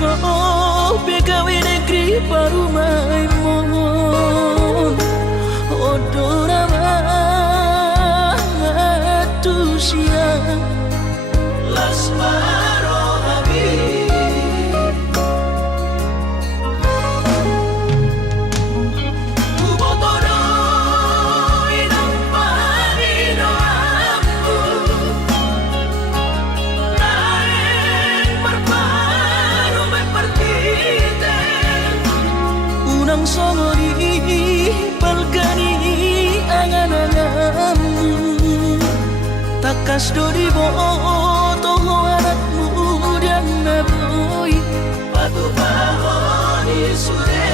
so begawe negeri parumai mon odora matusia las marohabi unang songori palgani angan-anganmu takas dori boto anakmu dan naboy patu bahoni sure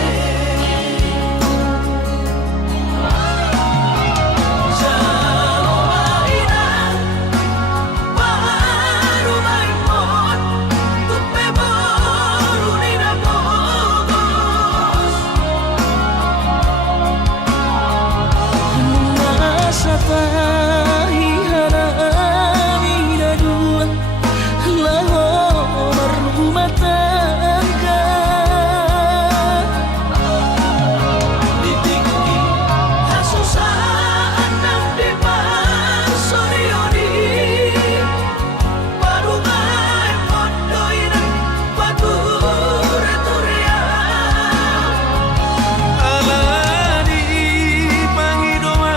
Sapahi harami dua lahor rumah tangga ditinggi hasusaan nang depan sorioni parumai mondoina patureturia alani pangidoa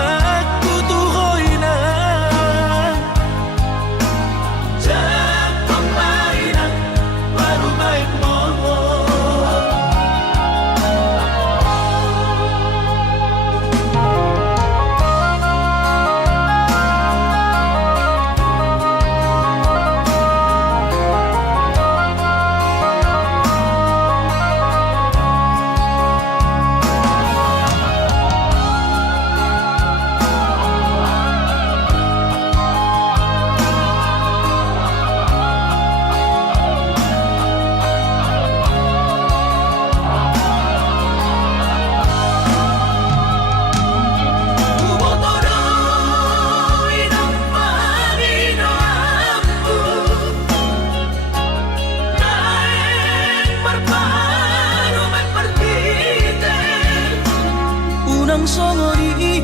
unang songori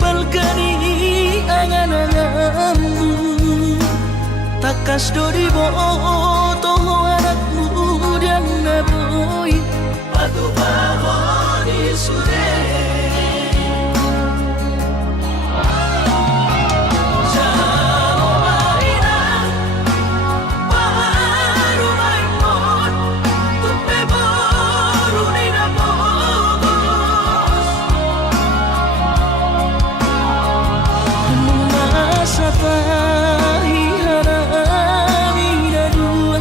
balgani angan-anganmu takas dori boto anakmu dan naboy patu bahoni sure sapahi harami dua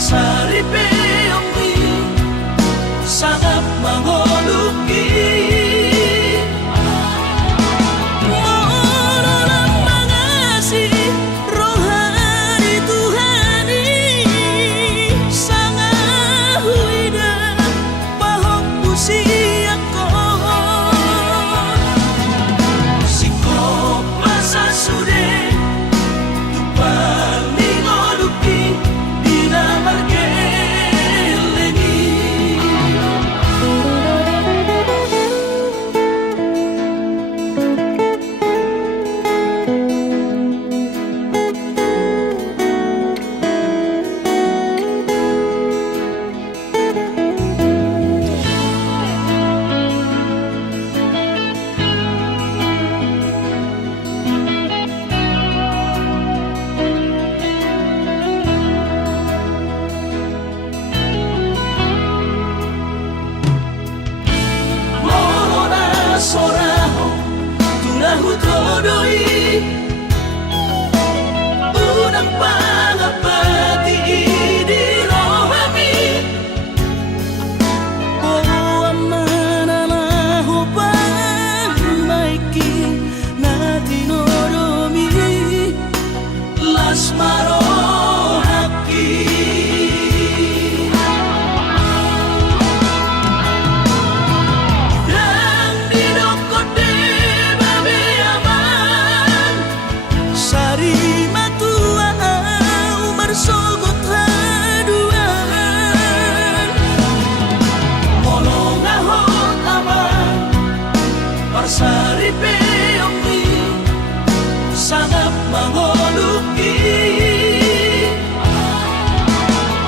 Parsari peonggi sangat mengoluki Morolang mengasihi rohani Tuhani sangat huida pahok pusiako sikop masa sude tupang ningoluki dina margeleni soraho tunahu todoi unang pangapati di rohami oh amanalaho pangmaiki natinoromi las marohaki Parsari peonggi sangat mengoluki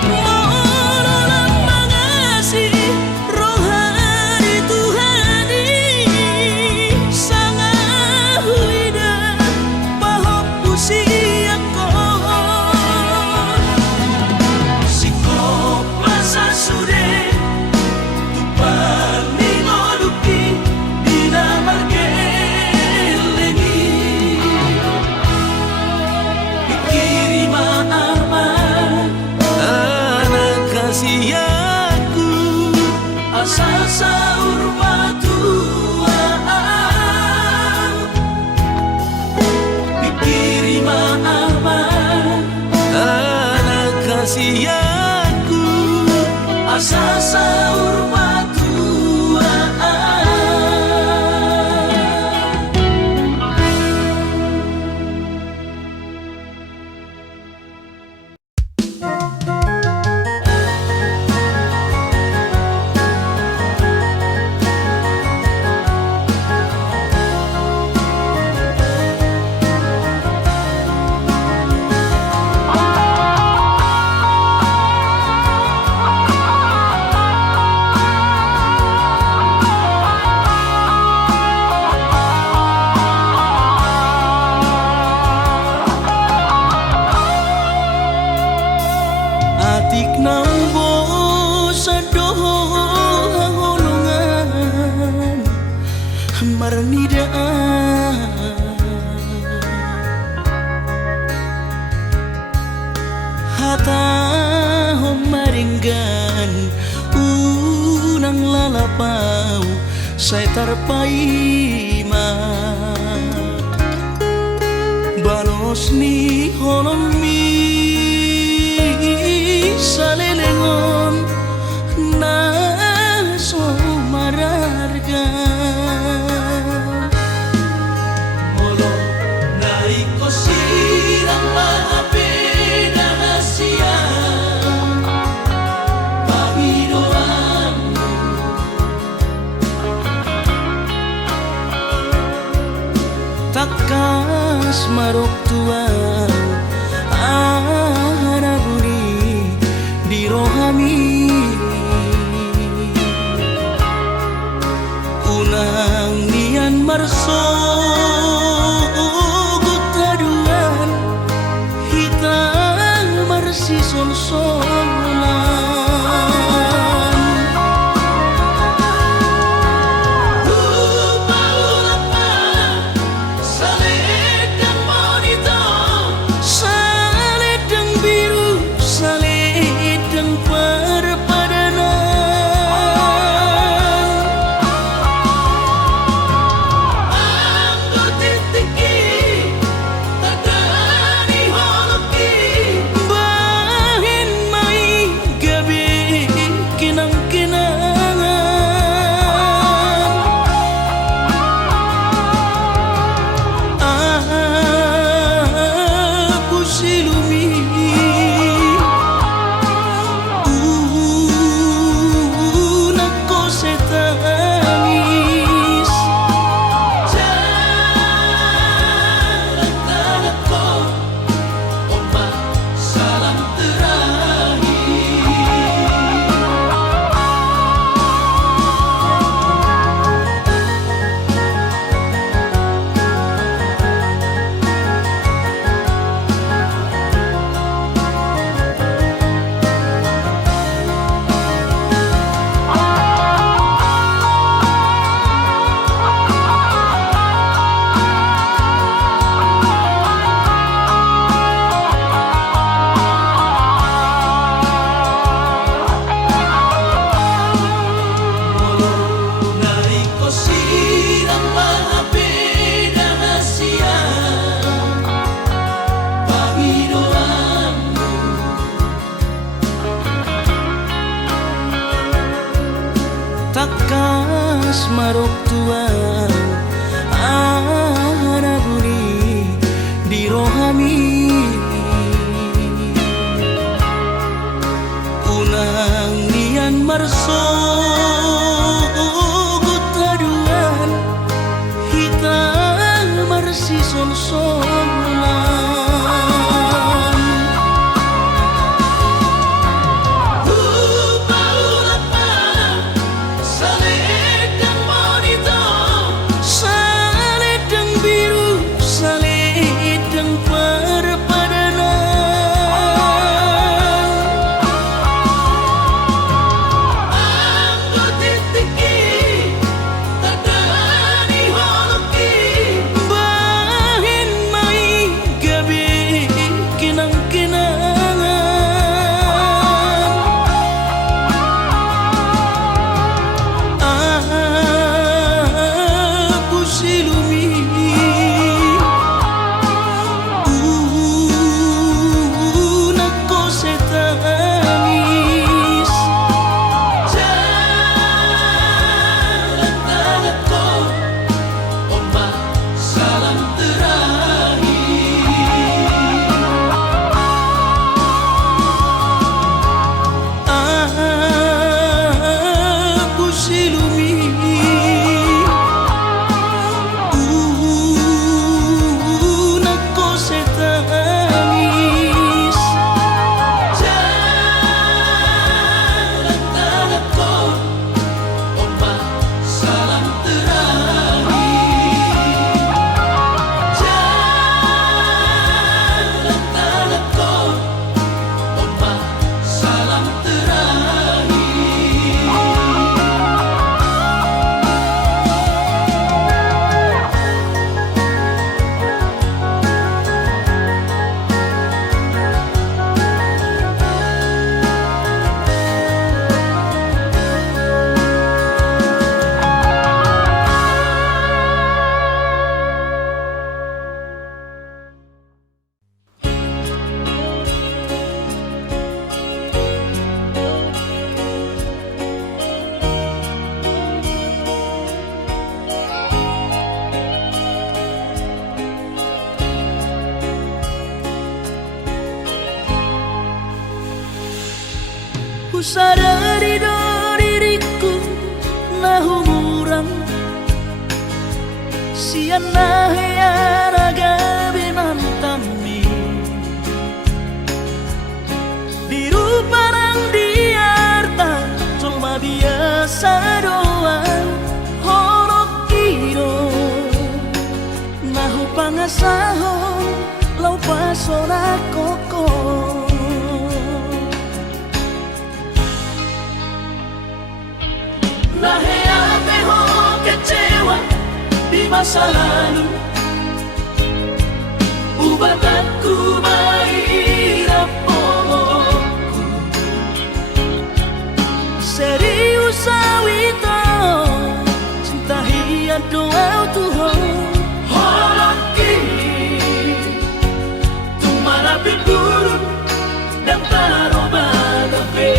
Morolang mengasihi rohani Tuhani sangat huida pahok pusiako sikop masa sude tupang ningoluki dina margeleni pikirima aman anak kasihku asal saur matuaan pikirima aman anak kasihku asal saur matuaan atik nambo sadoho hangolongan marnidaan hata homaringgan unang lalapau saya tarpaima banos ni holomi salelengon na so mararga molo naiko sirang maapena hasia pahidoanmu takas marok tuang rohami unang nian marso gutaduan hitang marsi sol-solan Salekan monito kakas marok tua anaguni di rohami unang nian marso gutaduan hitam marsi sol-solan sadari do diriku nahu murang sian nahya raga binantami diru parang diarta colma biasa doang horok kiro nahu pangasahon lau pasona koko Nahea ho kecewa di masa lalu ubatanku mahirap pomokku serius awito cinta hiat doa Tuhan holok kini tumara biburu dan taroba gabe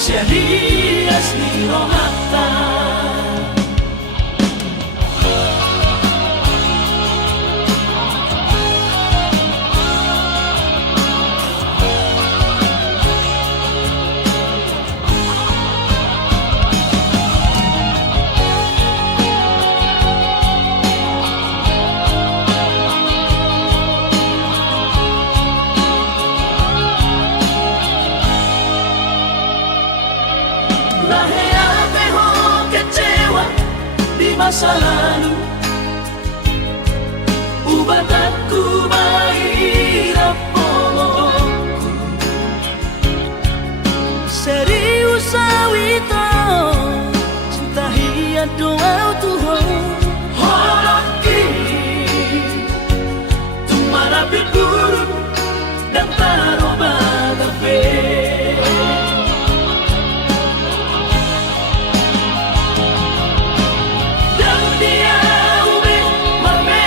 Serias ni rohata masa lalu, ubah aku mahirap pomoku. Serius sawito cinta hiya doa Tuhan. Horaki tumara biburu dan taroba tafe. Dan dia ube mame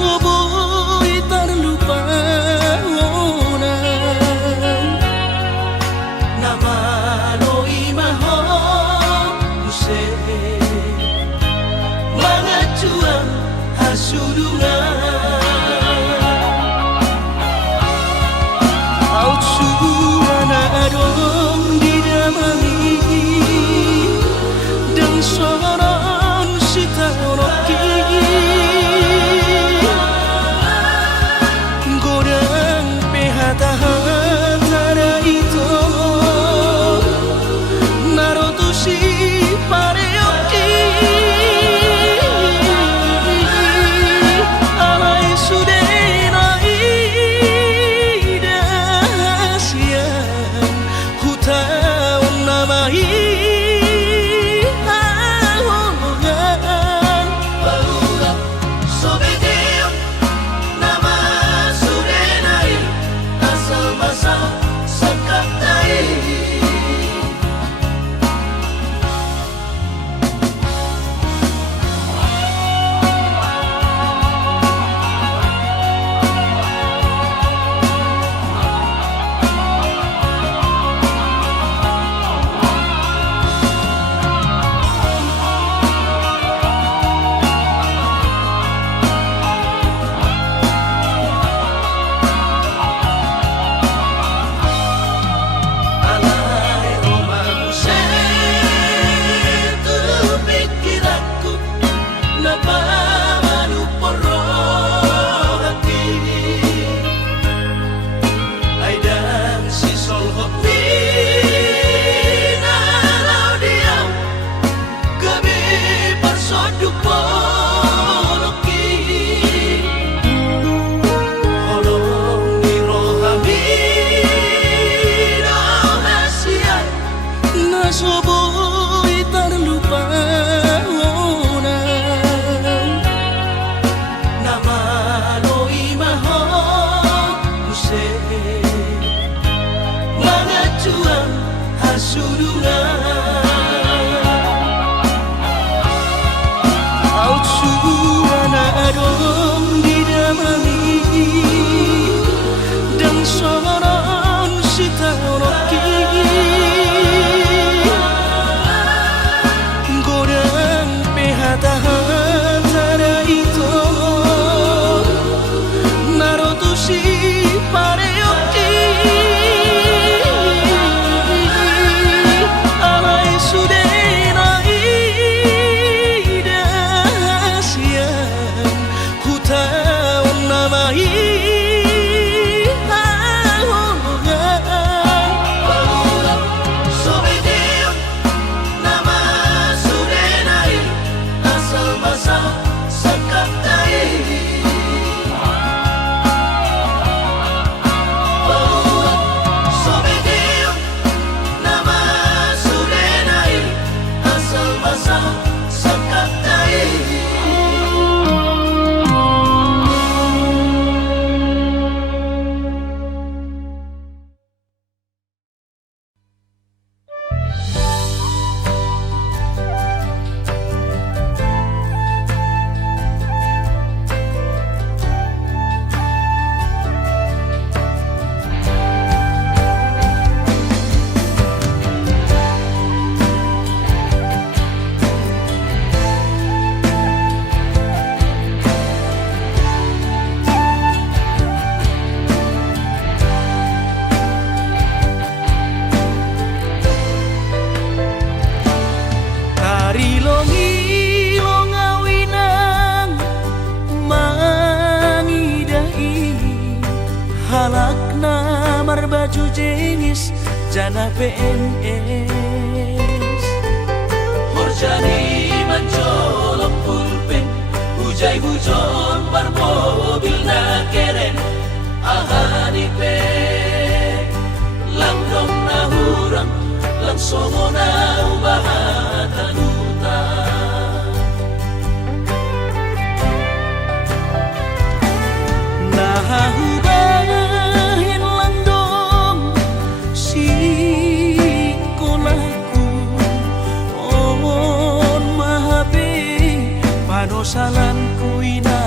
nasoboy terlupa namaloi mahon use mga cuang hasulungan out suana adong didamani dan soron sita roki godang pehatahara itu narotusi pareoki alai sudena ida siang hutaun namai nasoboy terlupa namaloi mahon use mga cuang hasulungan out suana adong didamani dan soron sita roki hatahara itu narotusi pareoki alai sudena ida siang hutaun namai halakna marbaju jenis jana PNS horjani mancolok pulpen hujai bujon mobil na keren ahani pe langdong na hurang langsung na ubahatan utang nahubahin langdong si kolaku on mahabe panosalan kuina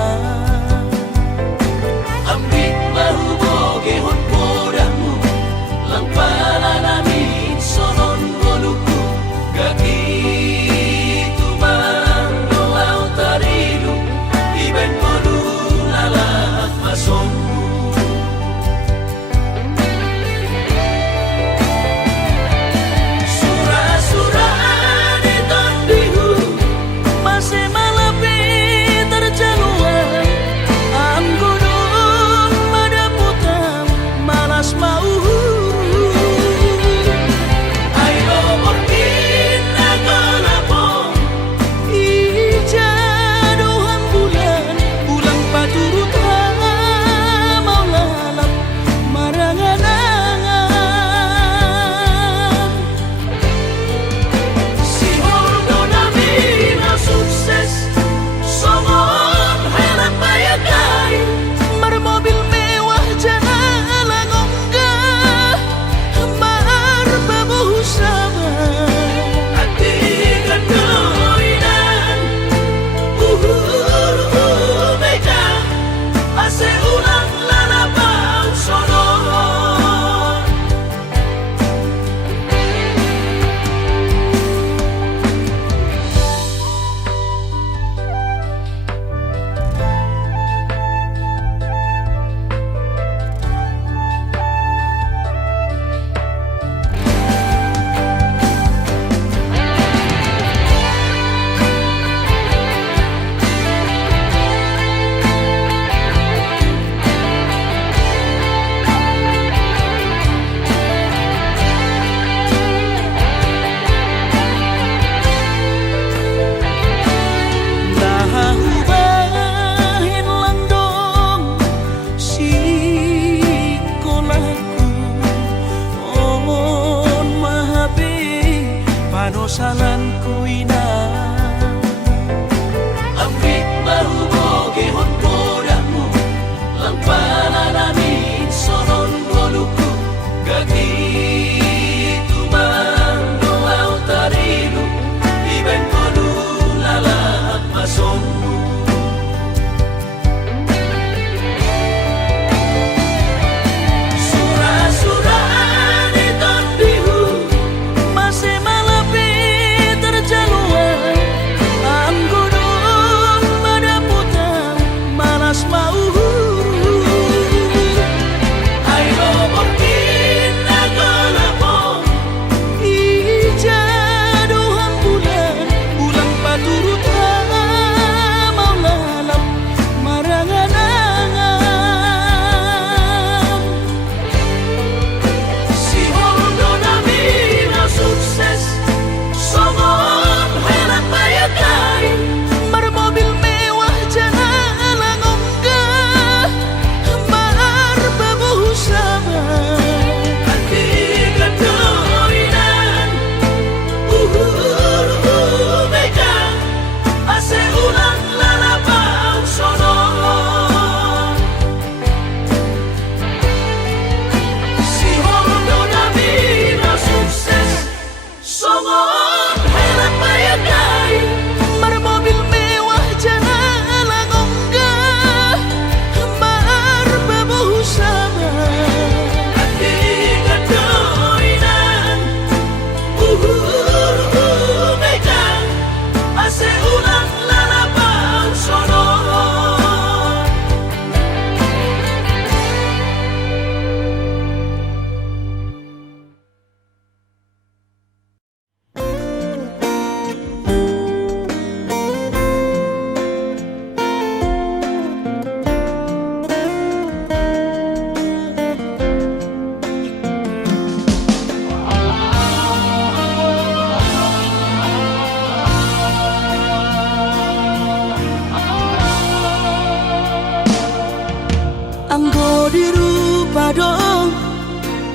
no dirupa dong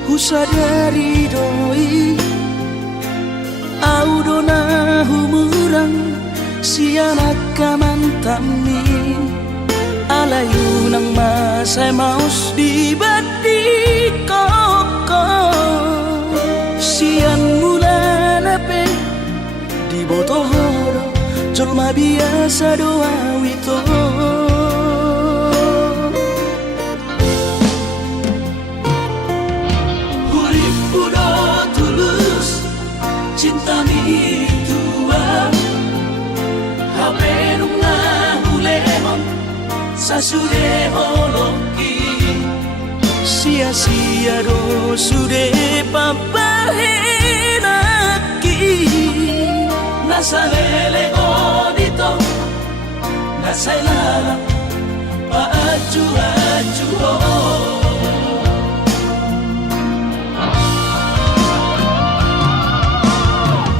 husadari doi au dona humurang sianak kamantami alayu nang masay maus di bati koko sian mula nape di botohoro jolma biasa doa wito hurip udo tulus cinta mi tua hape nunga hulehon sasude holoki sia-sia do sude papahenaki nasa lele odito nasa ilala paaju-aju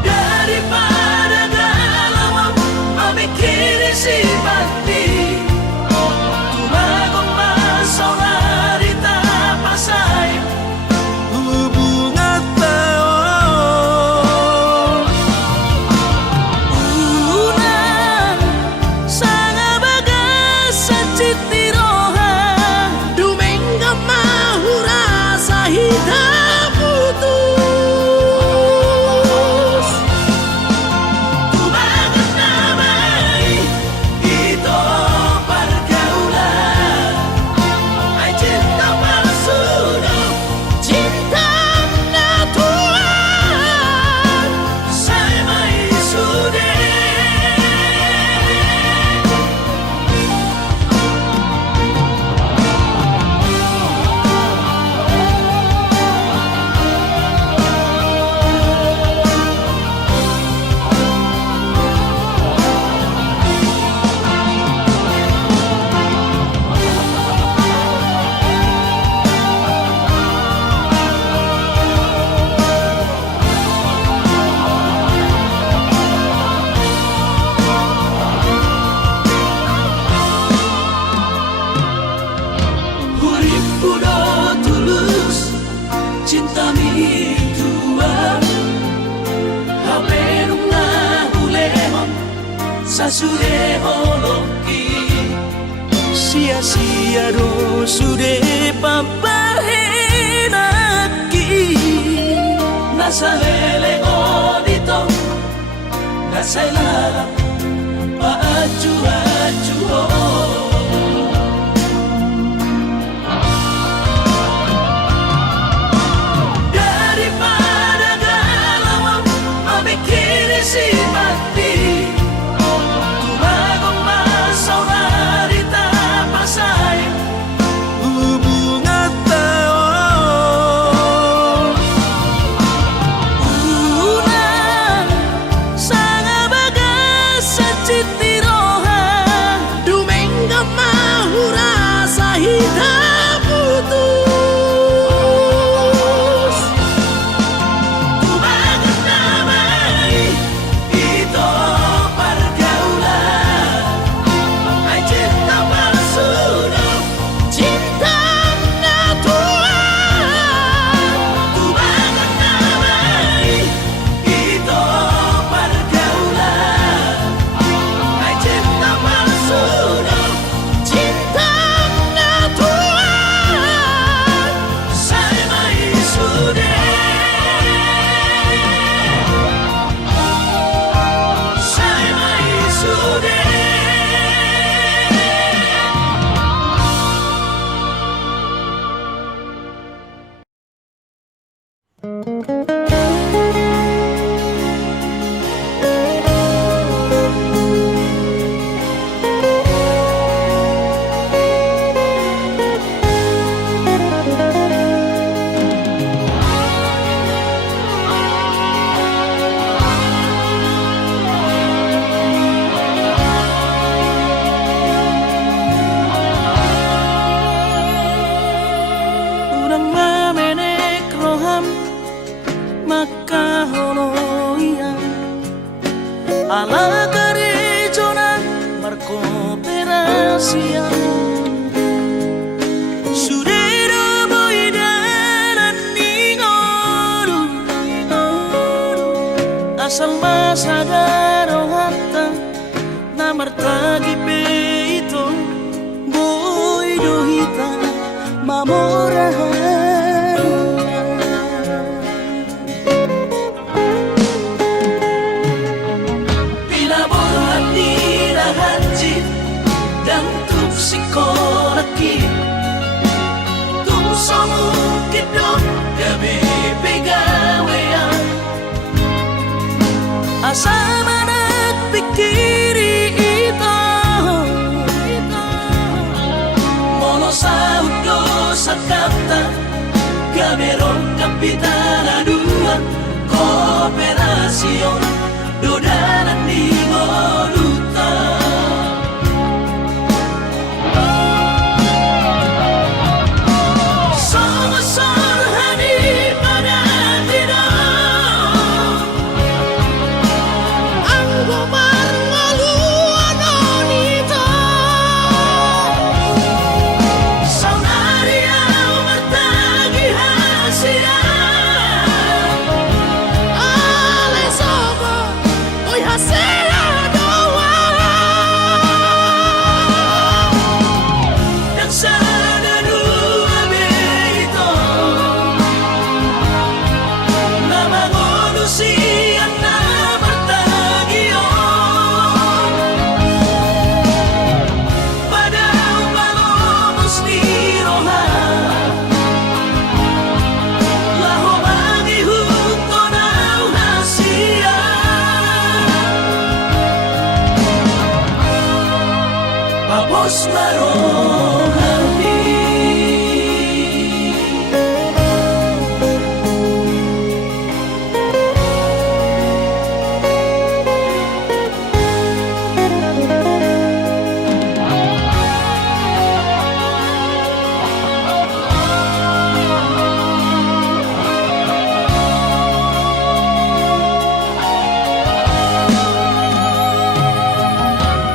daripada galau memikiri si mati tumagong masaulari tapasay hubungan tao unang sanga bagas sa citiroha dumengga mahura sa hitam putus tumagan namay ito pergaulan ay cinta palsu cinta natural saya may sude hurip udo tulus cinta mi tua hape nunga hulehon sasude holoki sia-sia do sude papahenaki nasa lele odito nasa ilala paaju-aju daripada galau memikiri si mati tumagong masaulari tapasay hubungan tao unang sanga bagas sa citiroha dumengga mahura sa hitam putus tumagan namay ito pergaulan ay cinta palsu cinta natural tumagan namay ito pergaulan ay cinta palsu cinta natural saya may sude saya may sude urang mamenek roham makaholoian ala karejona markooperasian sudah asal masagaro hatta namartagi peito boy dohita mamorahan pinaborhat ni rahanjit dan tupsikolaki tumusomu kidok gabi pegawean asa manak pikiri ito mono sa udo sa kapta gamerong kapitana dua kooperasyon dodanan di Moduta Somasor hani pada tidak ang gomar ngaluan onito saunaria martagi hasia ale sobo oy hasia doa dan sana dua beito nama manusia na martagion pada umalomos ni roha laho mangihuto na hasia papos marohani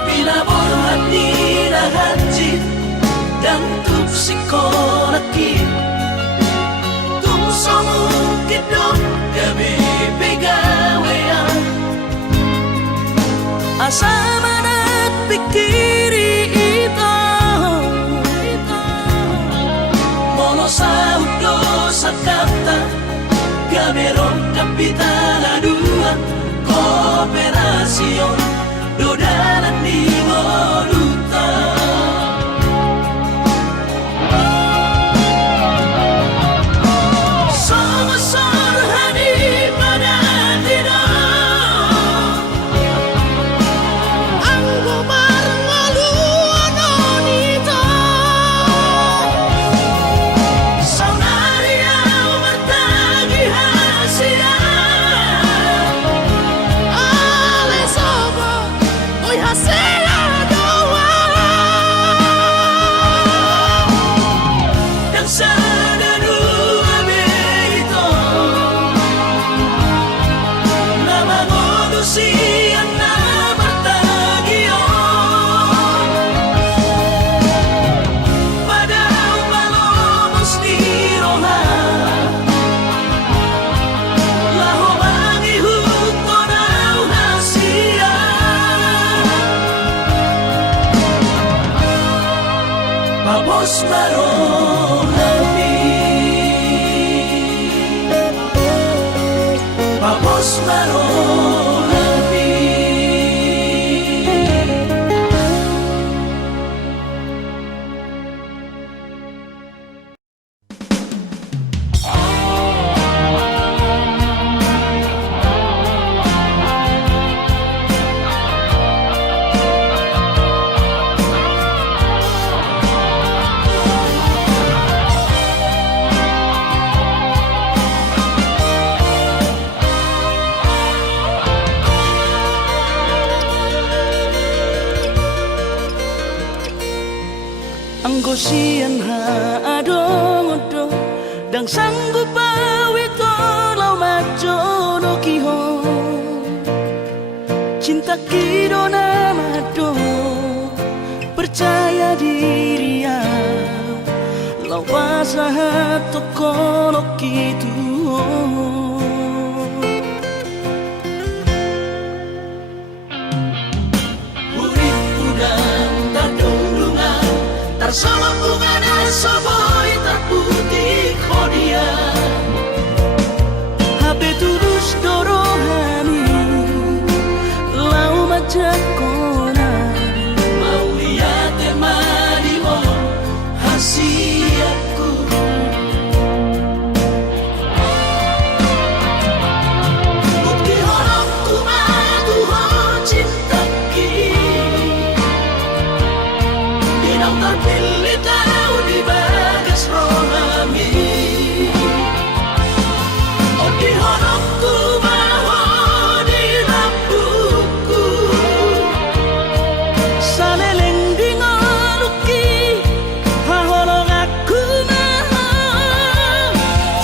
pinaborhat ni rahanjit dan tupsikolaki tumusomu kidok gabi pegawean asa manak pikiri ito mono sa udo sa kapta gamerong kapitana dua kooperasyon dodanan di Moduta Somasor hani pada tidak ang gomar ngaluan onito saunaria martagi hasia ale sobo oy hasia doa dan sana dua beito nama manusia na martagion pada umalomos ni roha laho mangihuto na hasia papos marohani papos marohani Anggosian ha adong-odong dang sanggup bawi tolau majono kihon cinta kidona mado percaya diri ya lau pasahat toko no kitu bersama bunga dan soboy terputih kodia. HP terus dorohani lau macam kona mau lihat temani mo hasiatku. Bukti horokku madu ho cinta ki dinang terpilih tahu di bagas rohami. Di horokku maho di lampuku saleleng di ngoluki hahorong aku maho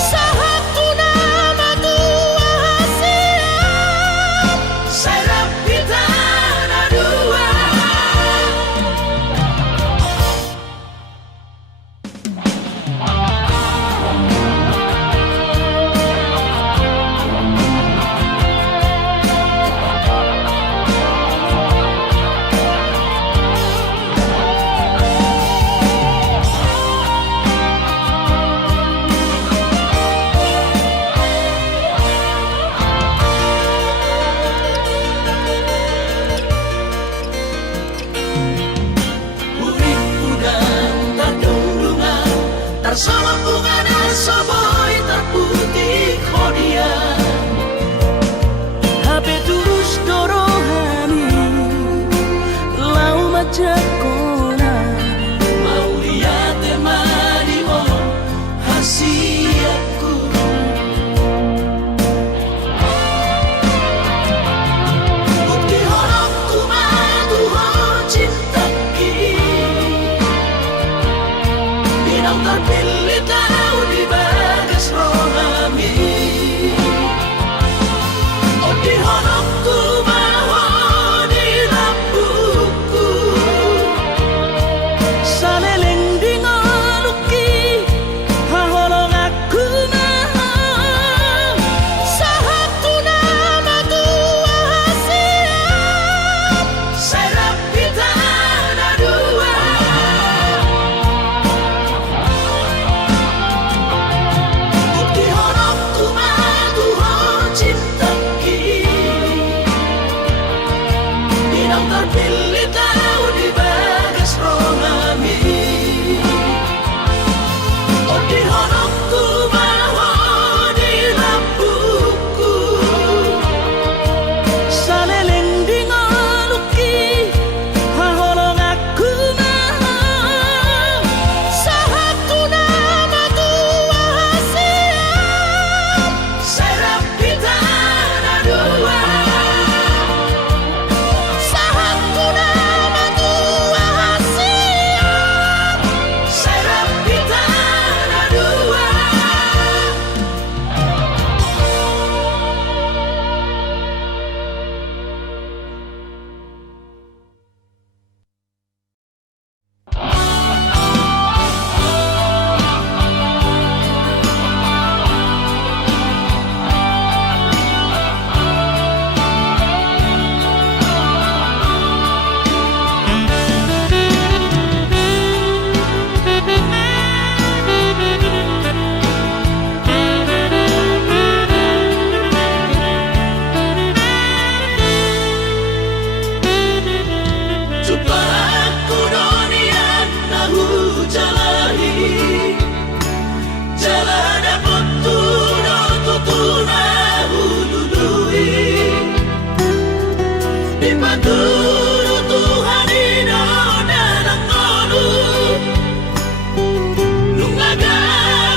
sahaku nama tua hasiat serap kita dua. Bersama bunga dan soboy terputih kodia. HP terus dorohani lau macam kona mau lihat temani mo hasiatku. Bukti horokku madu ho cinta ki dinang terpilih tahu di bagas rohami. Oh di horokku maho di lampuku saleleng di ngoluki hahorong aku maho sahaku nama tua hasiat serap kita dua. Bukti horokku madu ho cinta ki dinang terpilih tahu di bagas rohami. Oh di horokku maho di lampuku saleleng di ngoluki hahorong aku maho sahaku nama tua hasiat serap kita dua. Sahaku nama tua hasiat serap kita dua. Aku dunia nahu jalani jalan dapat tutu nahu dudui di paturu Tuhan ino dalam ngolu lungaga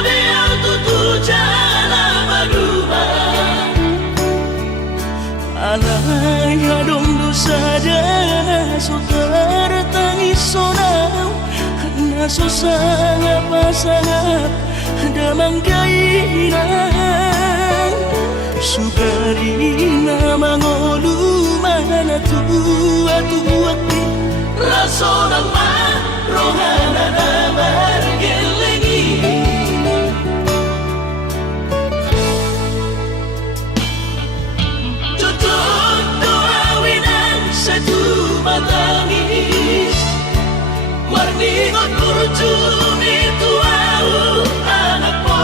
biar tutu jalan maduma alay adong dosa dana sotar tangis sonau na susah pasangap damang kainan sugarina mangolu mana tua ki raso nama rohana nama gelengi. Tutup doa winan satu matangis. Marningot kurjumi tuau anak po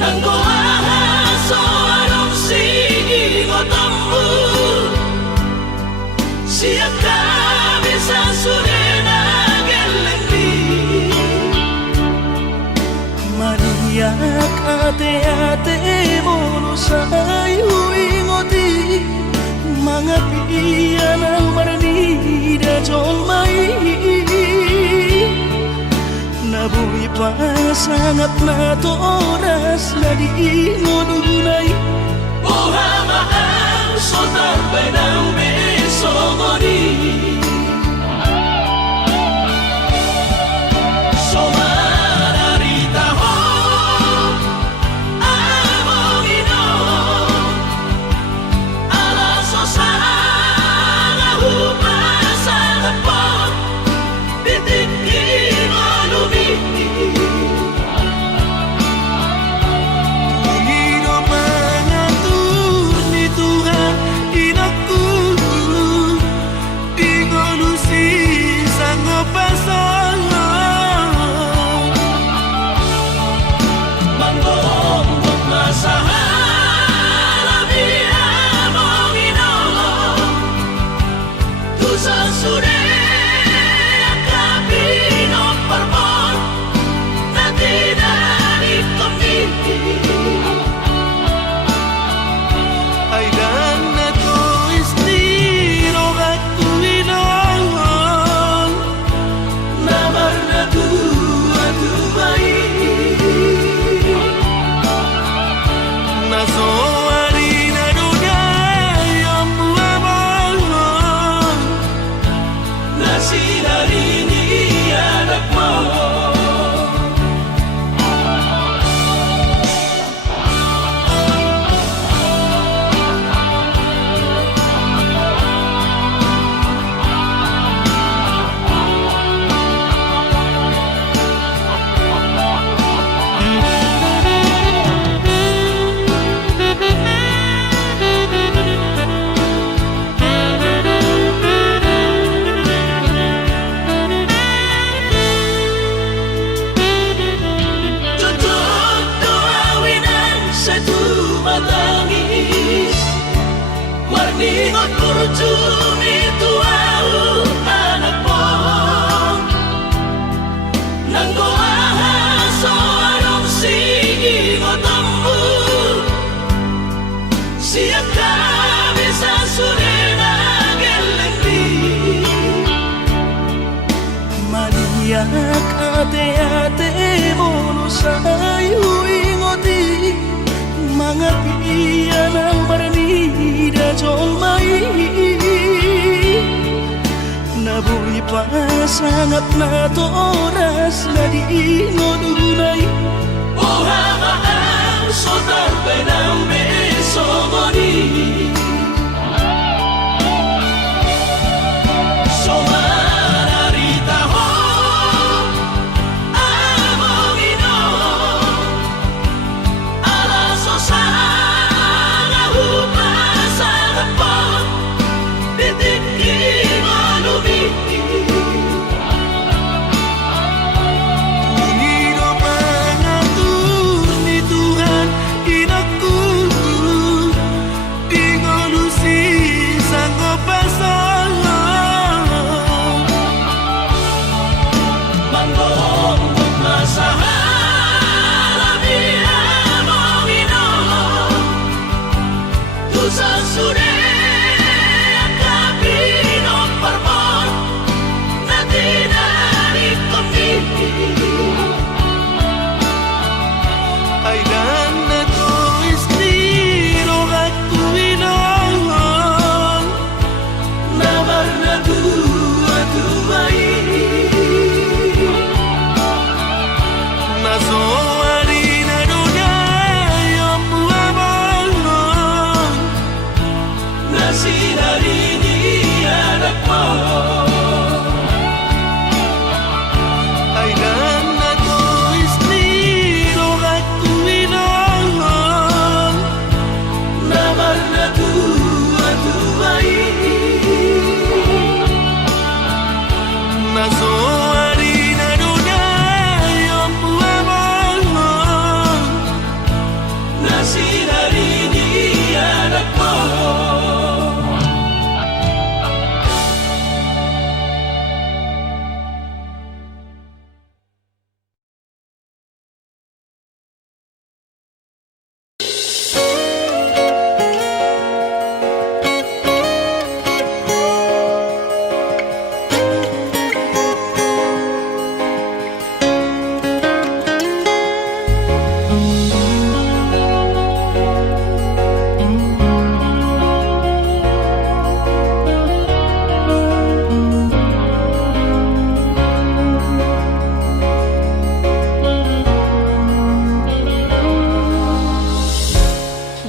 Nanggo ahaso anong sigi ngotambu Siap kami sa surena gelengdi Mariak ate-ate mono sayu ingoti Mga piyan ang marnida jolmai Nabuhi pa sangat na to oras na di ngununay Buhama ang sotarbay ng beso mo di Marningot kurjumi tuau anak po Nanggo ahaso anong sigi ngotambu Siap kami sa surena gelengdi Mariak ate-ate mono sayu ingoti Mga piyan ang marnida jolmai Nabuhi pa sangat na to oras na di ngununay Buhama ang sotarbay ng beso mo di Inakku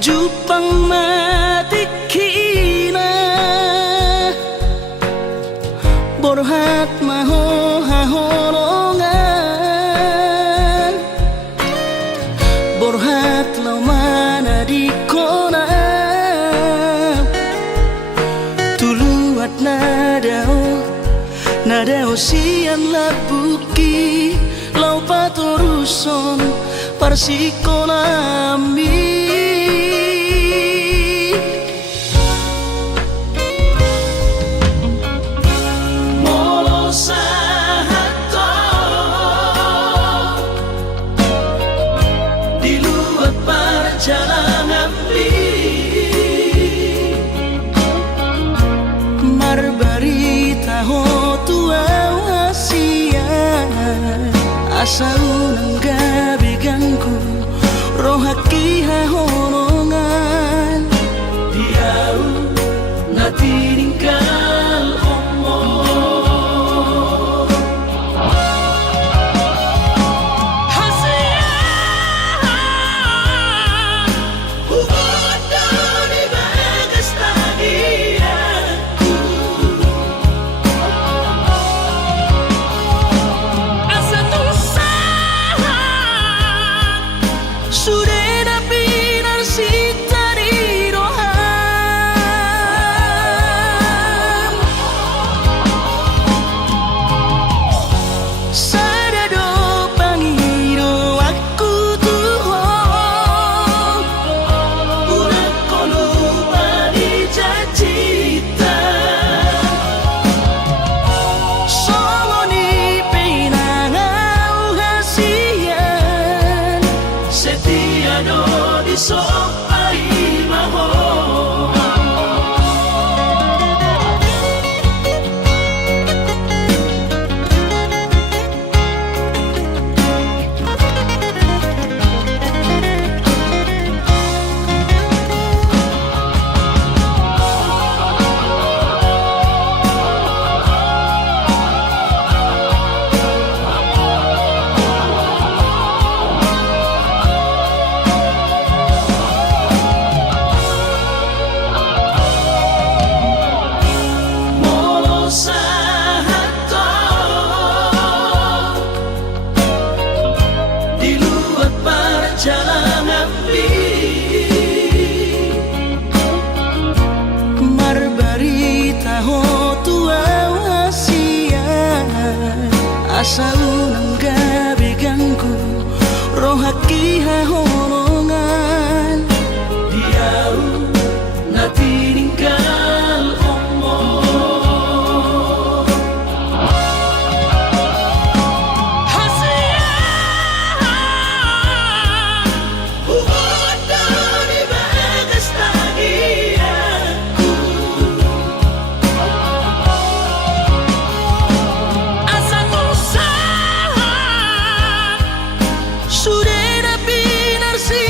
Jupang matikina borhat maho hahorongan borhat lau mana di kona tuluat nadao sian labuki lau patoruson parsikonami asa unang gabi ganggu rohaki hahorongan diau na tiningkal omong hasian hubungan dari bagas tagianku Sudah pinar sita di rohan Sadado pangiro aku tuhong Udah kau lupa di cacita Songoni pinangau hasian Setiado di sopai maho asa unang gabi ganggu rohaki hahorongan diau na tiningkal omong hasian hubungan dari bagas tagianku Sudah pinar si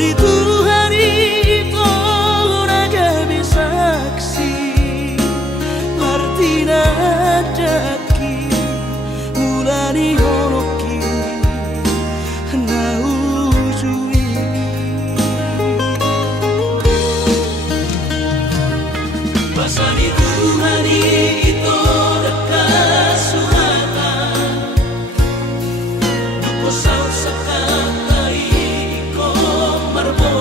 di Tuhan itu naga besaksi Martina daki mulani holoki naujui Basa di Tuhan itu dekat suhatan Duko saus sakatai ko marbo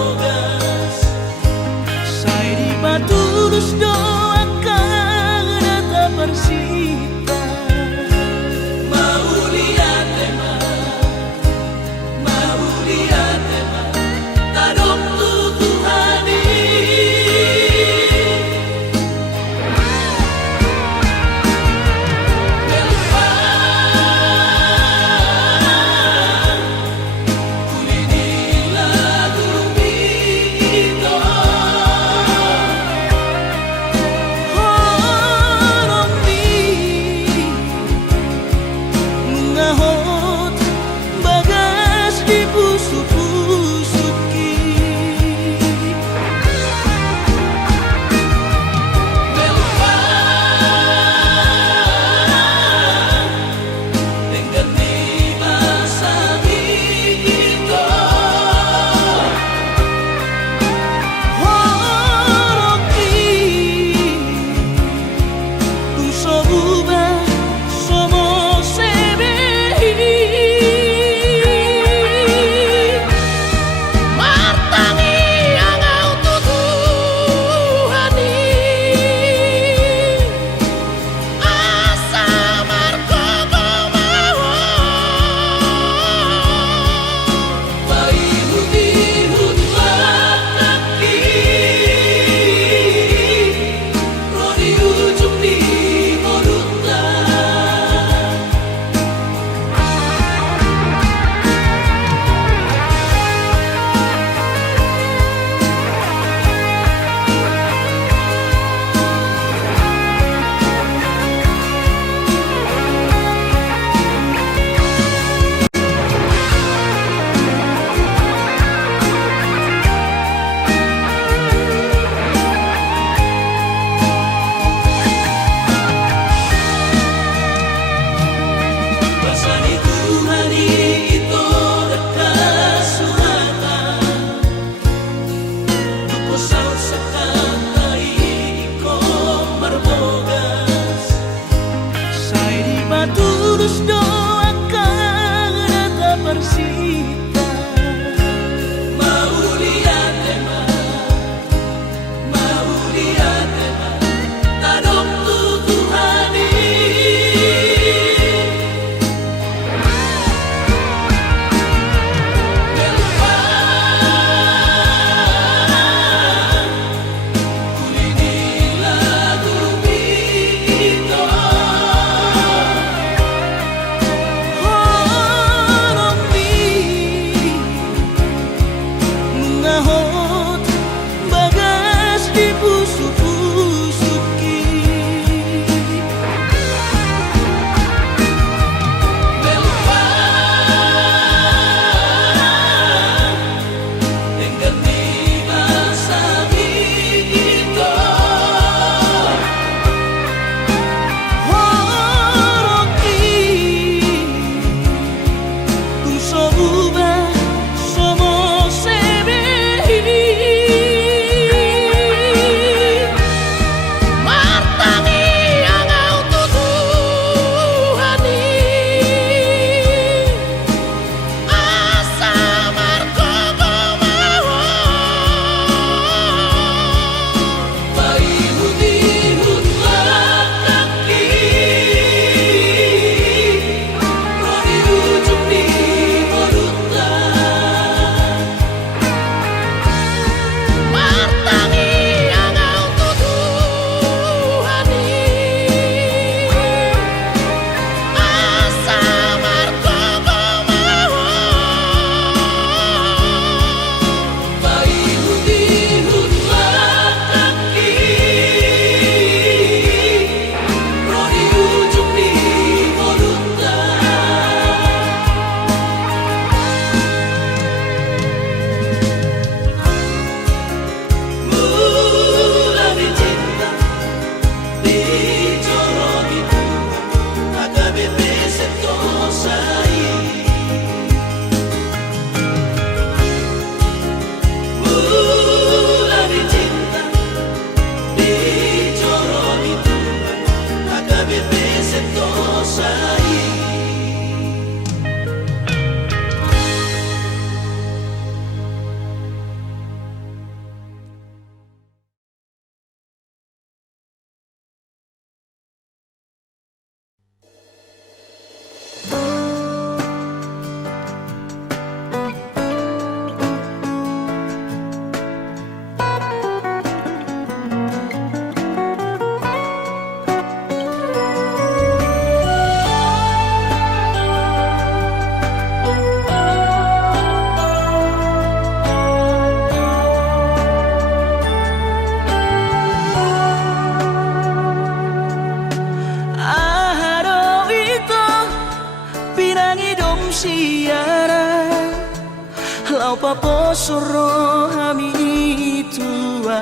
soro ami tua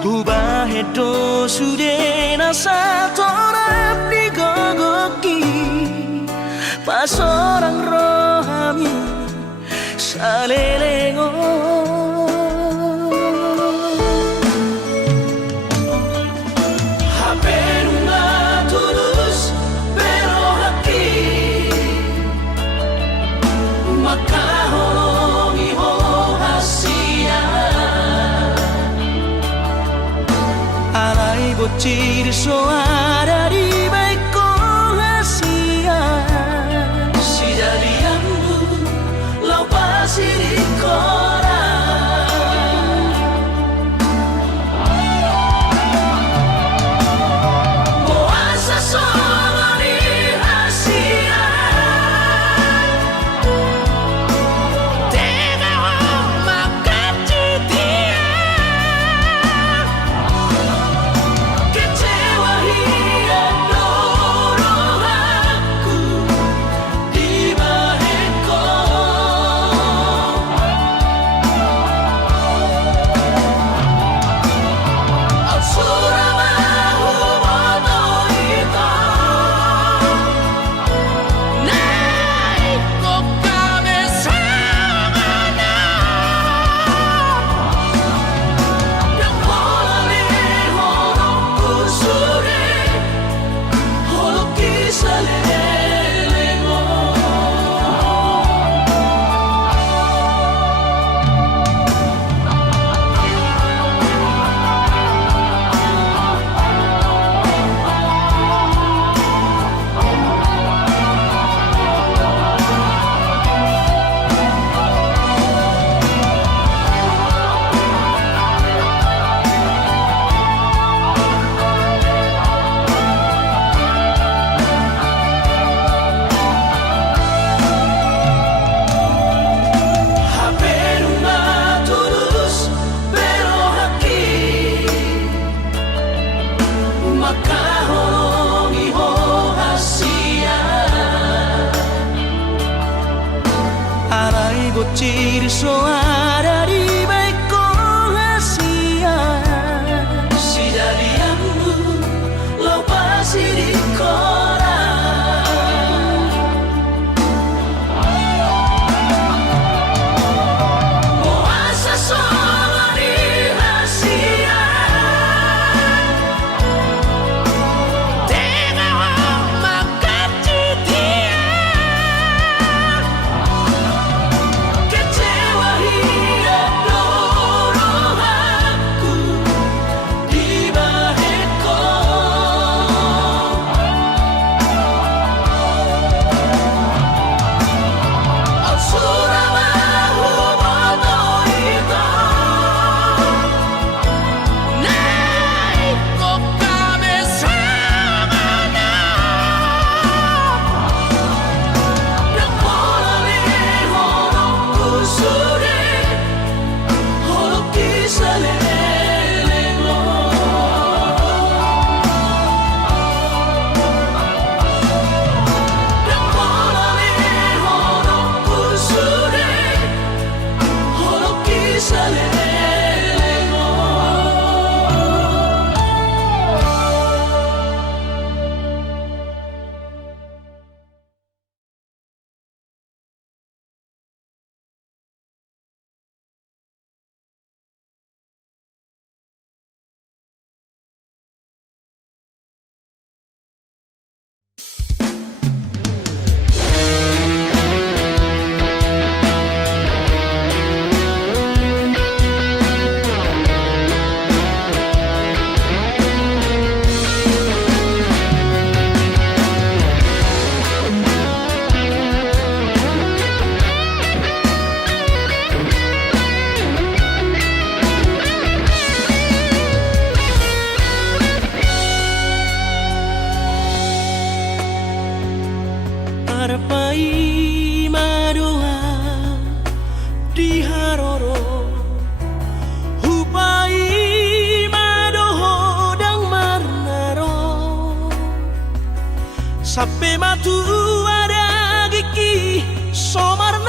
Hubah edo sude nasa torap di gogoki Pas orang rohami salelengo Bocil soara di baik rahasia Si jadianmu lau pasir di koran Puasa solo di rahasia Tengah makan cutia Bocil soara di baik rahasia Si jadianmu lau pasir di koran Puasa solo di rahasia Tengah makan cutia Arpai madoa di haroro Hupai madoho dang marnaro Sampai matu ada gigi somar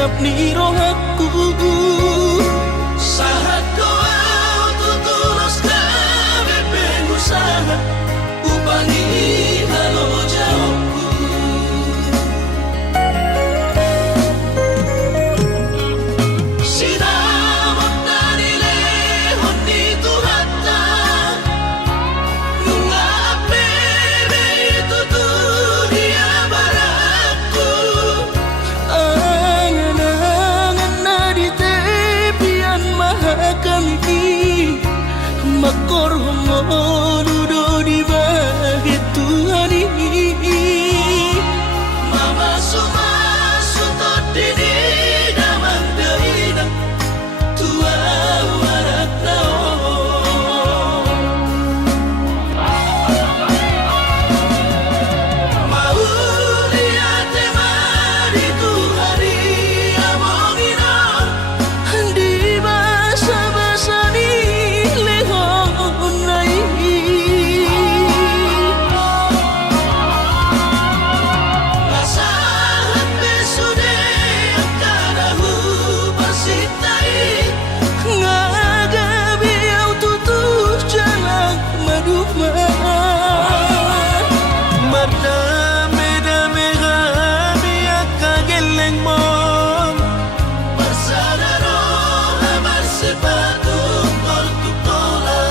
cakap ni rohaku sahat doa tutulos kami pengusaha upangi halo jawabku sinamot na nilehon ni Tuhata nunga apere tutunia baraku angan-angan na di tepian mahakami makor homonudo di bahit Tuhan mama sumasu todini damang daina tua warak tao mau lihat mari Tuhari amongina di basa-basa ni lehon nai nasahat besude akadahu pasitai ngagabi au tutus jalan maduma Mardame-dame kami akageleng mom Bersadaro amar sepatu tol-tutola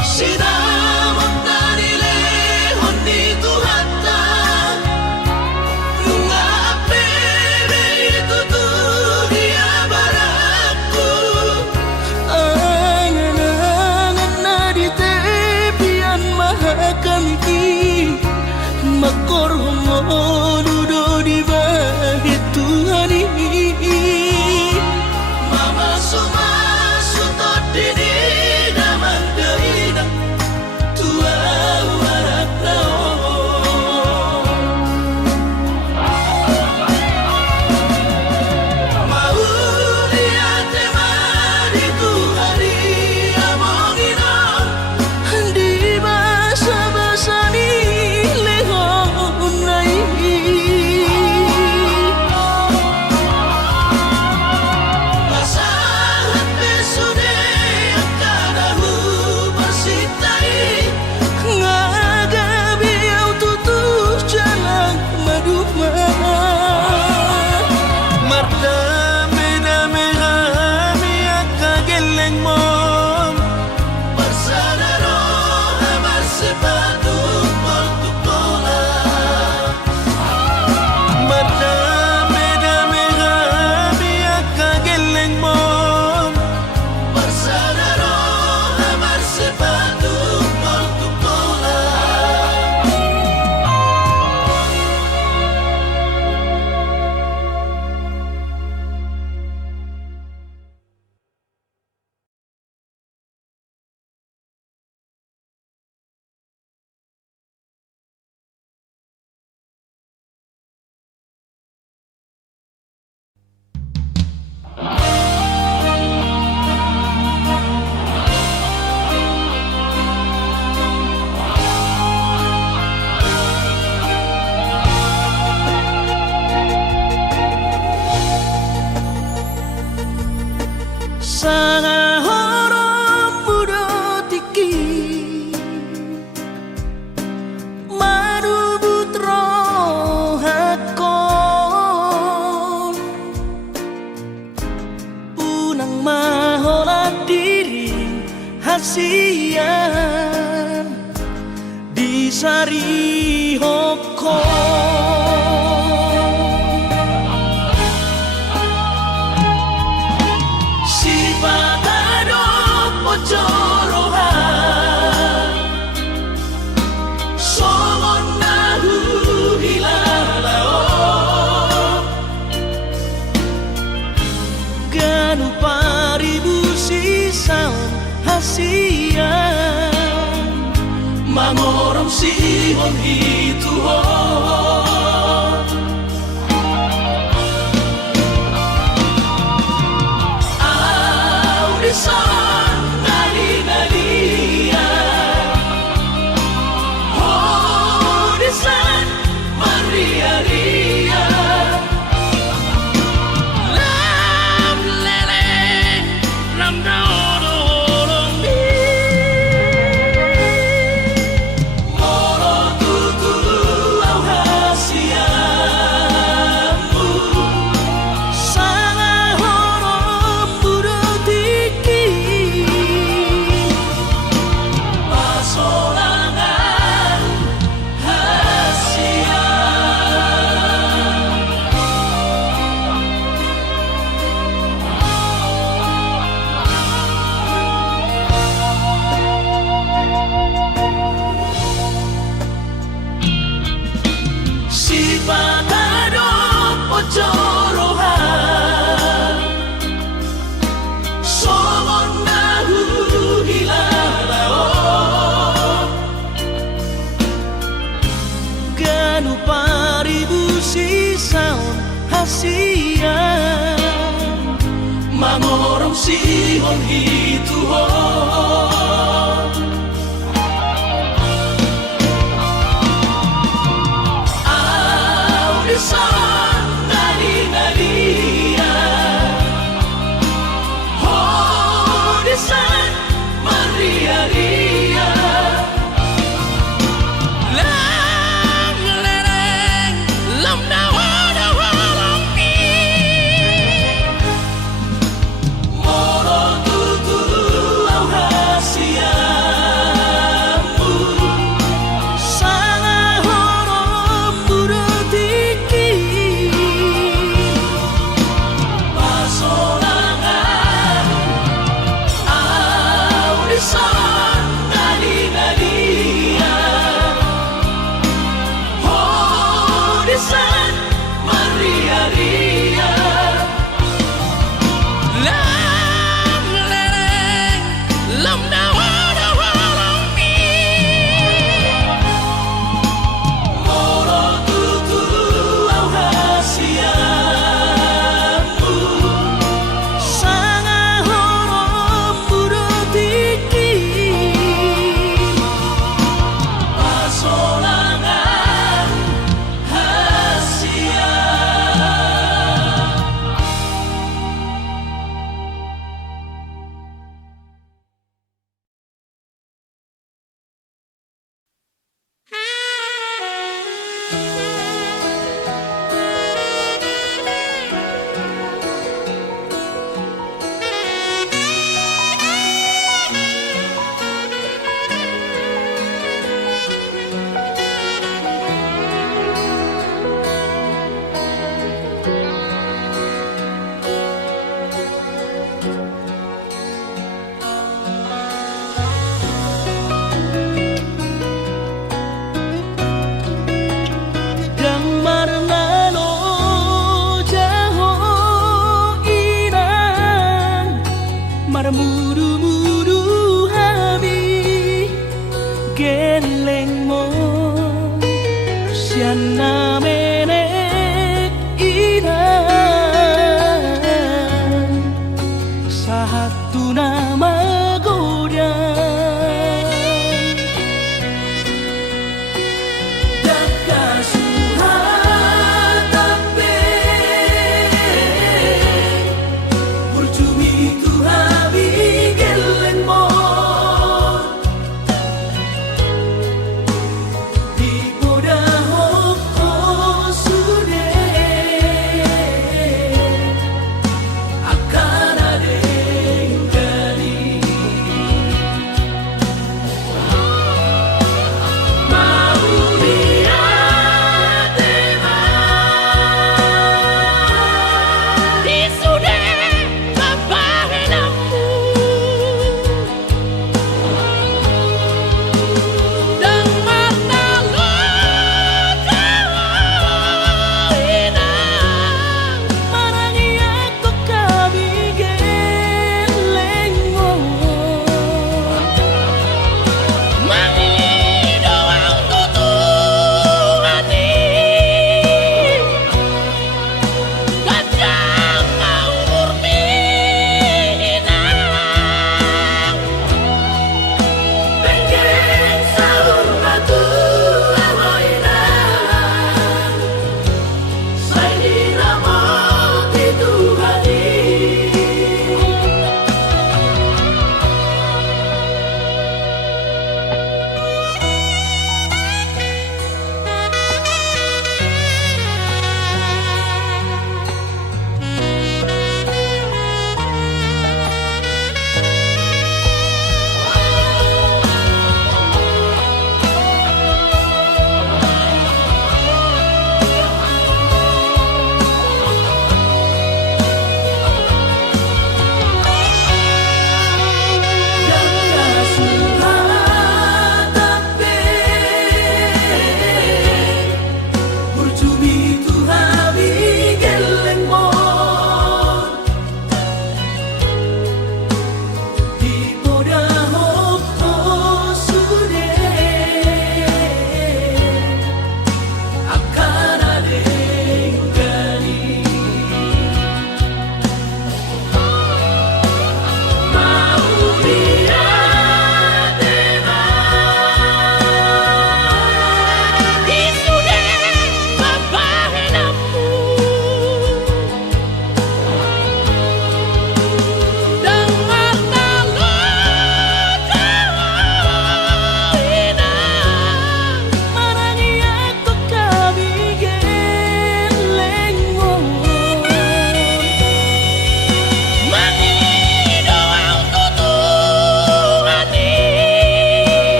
sinamot na nilehon ni Tuhata nunga apere tutunia baraku angan-angan na di tepian mahakami makor homonudo di bahit Tuhan mama sumasu todini damang daina tua warak tao mau lihat mari Tuhari amongina di basa-basa ni lehon nai nasahat besude akadahu pasitai ngagabi au tutus jalan maduma Mardame-dame kami akageleng mom Bersadaro amar sepatu tol-tutola Mardame-dame kami akageleng mom Bersadaro amar sepatu tol-tutola Sana horong mudo tiki Manubut rohakon Unang maholat diri hasian Di sari hokon Ganu paribu sisaon hasian Mangorom sihon hitu ho Audisan nadi-nadia Audisan maria-ria Lam lele lam daodorong di Moro tutulu au hasiamu Sana horong budo tiki Pasolangan hasian Si patado pocorohan Somon nahu hilalao Ganu paribu sisaon hasian Mangorom sihon hitu ho Audisan nadi-nadia Audisan maria-ria Lam lereng lam dawa-dawarong di Moro tutulu au hasian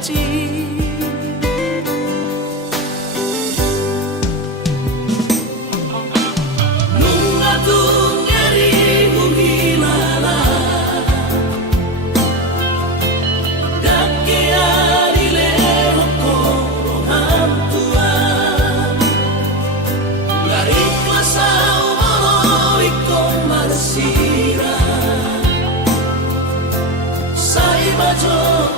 suci. Nunga tungeri uhilala dake arile hokoro hantua lari klasa umoro iko marsira sai bajo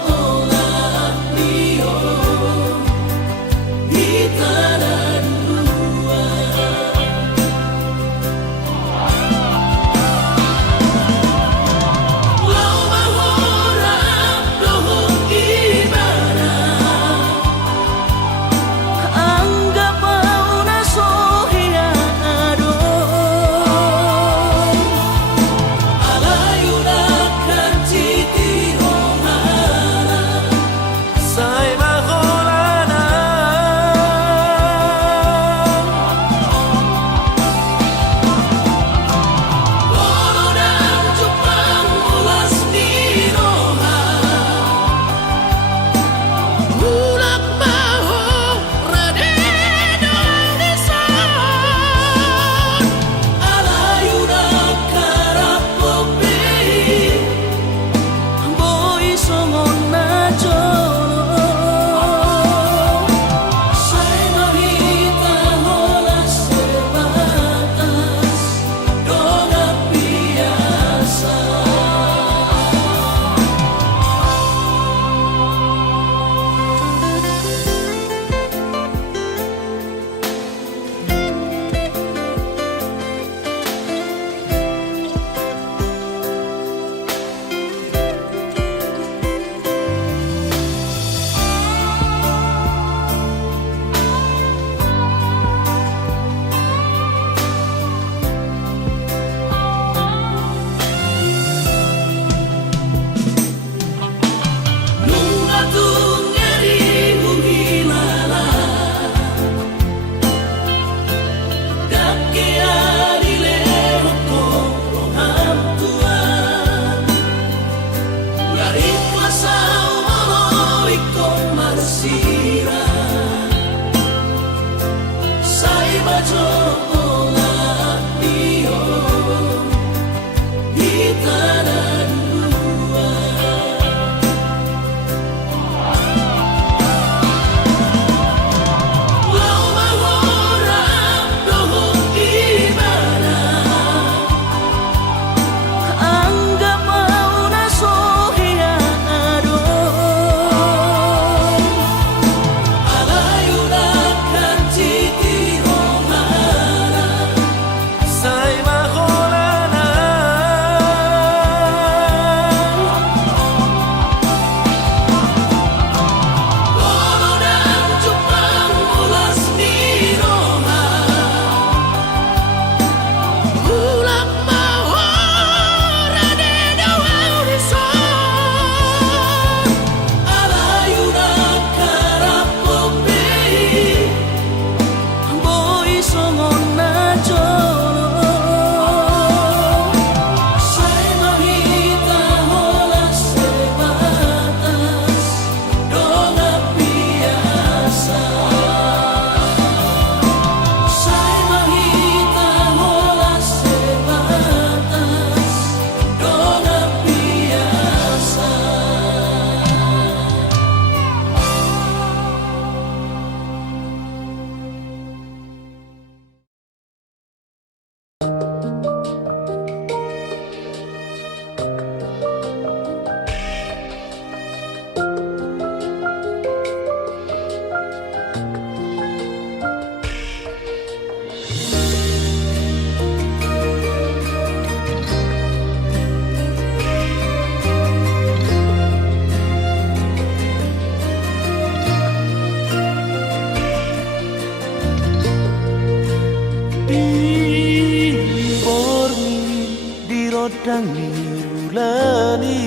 Dangirulani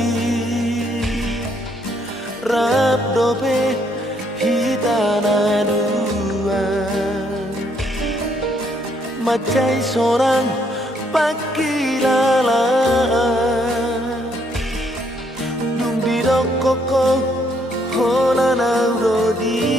rap dope hitana dua macai seorang pakilala dung di koko hola na urodi